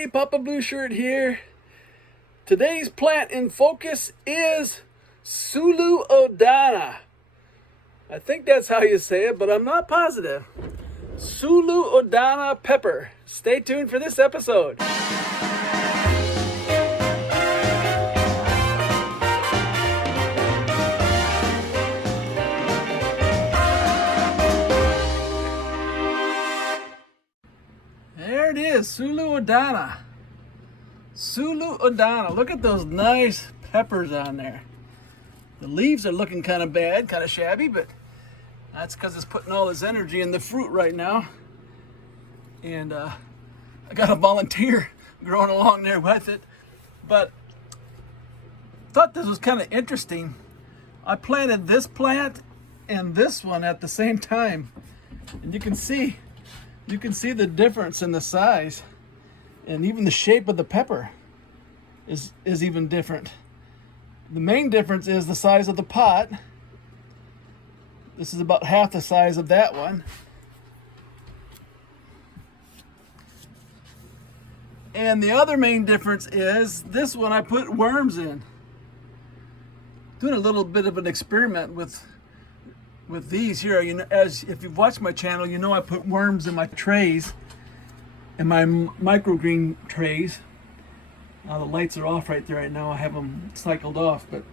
Hey, Papa Blue Shirt here. Today's plant in focus is Sulu Adana. I think that's how you say it, but I'm not positive. Sulu Adana pepper. Stay tuned for this episode. There it is, Sulu Adana. Sulu Adana. Look at those nice peppers on there. The leaves are looking kind of bad, kind of shabby, but that's because it's putting all this energy in the fruit right now. And I got a volunteer growing along there with it. But thought this was kind of interesting. I planted this plant and this one at the same time. And you can see the difference in the size, and even the shape of the pepper is even different. The main difference is the size of the pot. This is about half the size of that one. And the other main difference is this one I put worms in. Doing a little bit of an experiment with these here. You know, as if you've watched my channel, you know I put worms in my trays, in my microgreen trays. The lights are off right there right now. I have them cycled off, but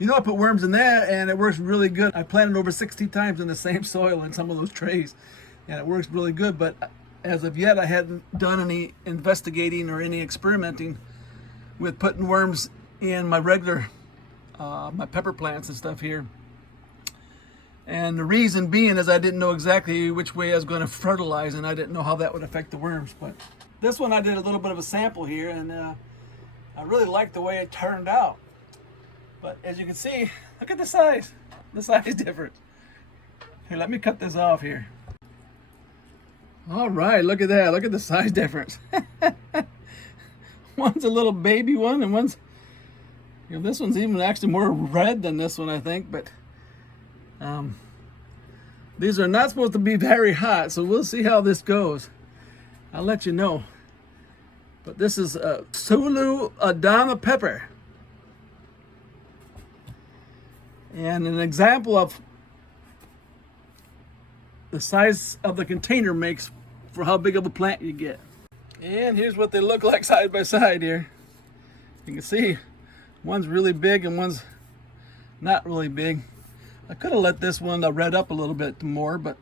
you know I put worms in there and it works really good. I planted over 60 times in the same soil in some of those trays, and it works really good. But as of yet, I hadn't done any investigating or any experimenting with putting worms in my regular my pepper plants and stuff here. And the reason being is I didn't know exactly which way I was going to fertilize, and I didn't know how that would affect the worms. But this one I did a little bit of a sample here, and I really liked the way it turned out. But as you can see, look at the size difference. Here, let me cut this off here. All right, look at that. Look at the size difference. One's a little baby one, and one's, this one's even actually more red than this one, I think. But these are not supposed to be very hot, so we'll see how this goes. I'll let you know. But this is Sulu Adana pepper. And an example of the size of the container makes for how big of a plant you get. And here's what they look like side by side here. You can see one's really big and one's not really big. I could have let this one red up a little bit more, but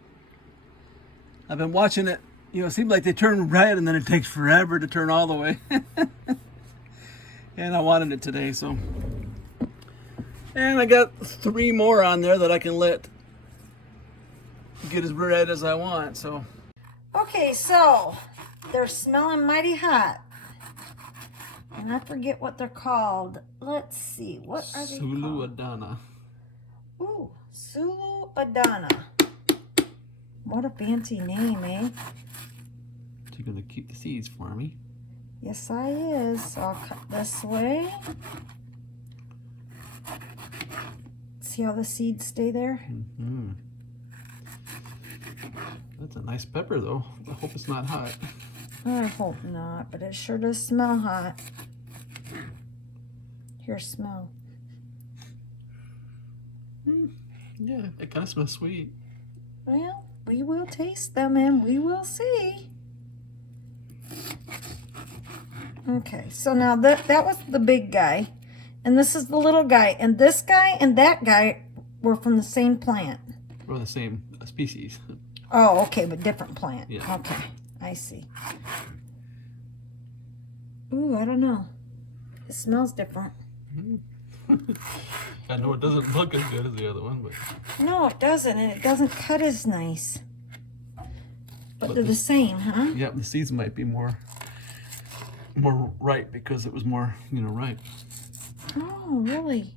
I've been watching it. It seems like they turn red and then it takes forever to turn all the way. And I wanted it today, so. And I got 3 more on there that I can let get as red as I want, so. Okay, so they're smelling mighty hot. And I forget what they're called. Let's see, what are they called? Sulu Adana. Ooh, Sulu Adana. What a fancy name, eh? You're gonna keep the seeds for me. Yes, I is. So I'll cut this way. See how the seeds stay there? Mm-hmm. That's a nice pepper, though. I hope it's not hot. I hope not, but it sure does smell hot. Here, smell. Yeah, it kind of smells sweet. Well, we will taste them and we will see. Okay, so now that was the big guy, and this is the little guy, and this guy and that guy were from the same plant. Or the same species. Oh, okay, but different plant. Yeah. Okay, I see. Ooh, I don't know. It smells different. I know it doesn't look as good as the other one, but... No, it doesn't, and it doesn't cut as nice. But they're the same, huh? Yeah, the seeds might be more ripe because it was more, ripe. Oh, really?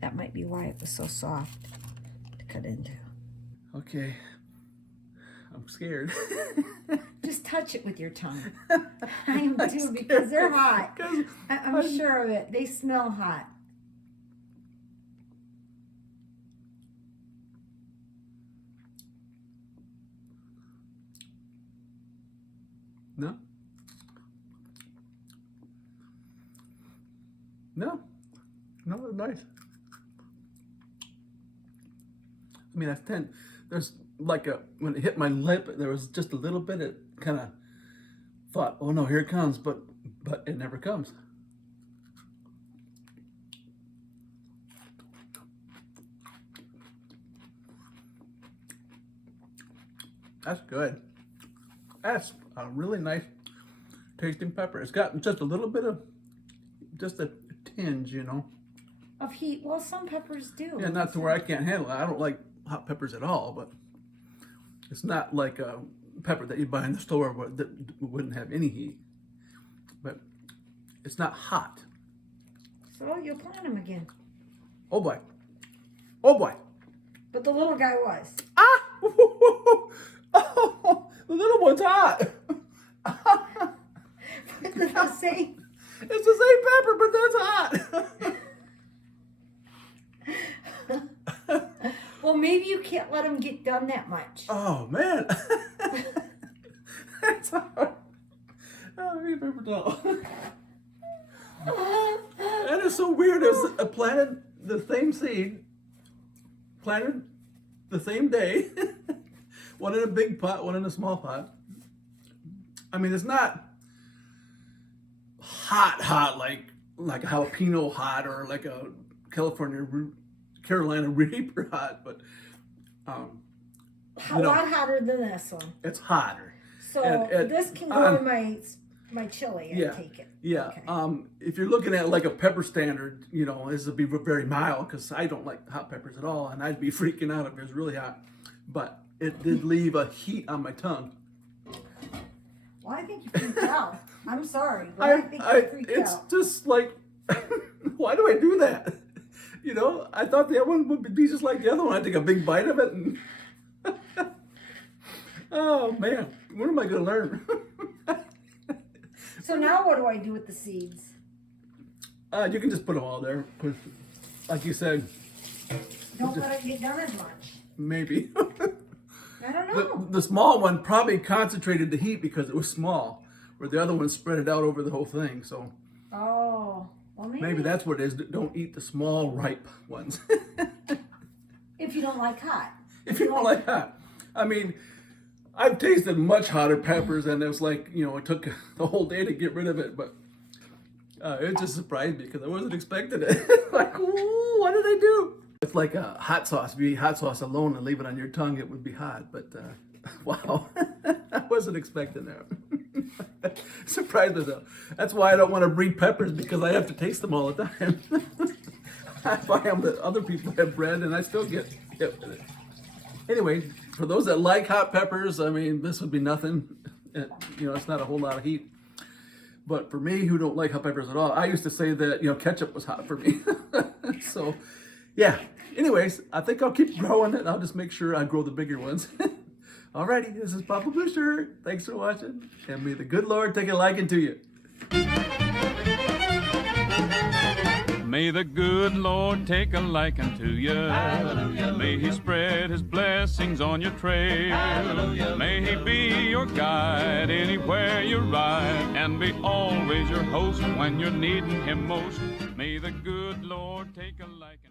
That might be why it was so soft to cut into. Okay. I'm scared. Just touch it with your tongue. I am too, because they're hot. I'm sure of it. They smell hot. No? No, it's nice. I mean, that's 10. There's like when it hit my lip, there was just a little bit. It kind of thought, oh no, here it comes, but it never comes. That's good. That's a really nice tasting pepper. It's got just a little bit of, just a tinge, you know. Of heat. Well, some peppers do. Yeah, not to where I can't handle it. I don't like hot peppers at all, but it's not like a pepper that you buy in the store that wouldn't have any heat. But it's not hot. So you'll plant them again. Oh boy. Oh boy. But the little guy was. Ah! Oh, the little one's hot. It's the same. It's the same pepper, but that's hot. Well, maybe you can't let them get done that much. Oh man. That's hard. Oh, you never know. That is so weird. It was planted the same seed, planted the same day. One in a big pot, one in a small pot. I mean, it's not hot like a jalapeno hot or like a Carolina Reaper hot, but A lot hotter than this one. it's hotter. So And this can go in my chili. Yeah, I take it. yeah. Okay. If you're looking at like a pepper standard, you know, this would be very mild because I don't like hot peppers at all, and I'd be freaking out if it was really hot. But it did leave a heat on my tongue. Well, I think you freaked out. I'm sorry, but I think you freaked it's out. just like, why do I do that? You know, I thought the other one would be just like the other one. I take a big bite of it and, oh man, when am I going to learn? So now what do I do with the seeds? You can just put them all there. Like you said, Don't let it get done as much. maybe. I don't know. The small one probably concentrated the heat because it was small, where the other one spread it out over the whole thing. So Oh, well maybe that's what it is. Don't eat the small, ripe ones. if you don't like hot. If you don't like hot. I mean, I've tasted much hotter peppers, and it was like, you know, it took the whole day to get rid of it, but it just surprised me because I wasn't expecting it. Like, ooh, what did they do? It's like a hot sauce. If you eat hot sauce alone and leave it on your tongue, it would be hot. But wow, I wasn't expecting that. Surprised myself. That's why I don't want to breed peppers, because I have to taste them all the time. I find that other people have bread, and I still get hit with it. Anyway, for those that like hot peppers, I mean, this would be nothing. You know, it's not a whole lot of heat. But for me, who don't like hot peppers at all, I used to say that, you know, ketchup was hot for me. So, yeah. Anyways, I think I'll keep growing it. I'll just make sure I grow the bigger ones. Alrighty, this is Papa Booster. Thanks for watching. And may the good Lord take a liking to you. May the good Lord take a liking to you. Hallelujah. May He spread His blessings on your trail. Hallelujah. May He be your guide anywhere you ride, and be always your host when you're needing Him most. May the good Lord take a liking.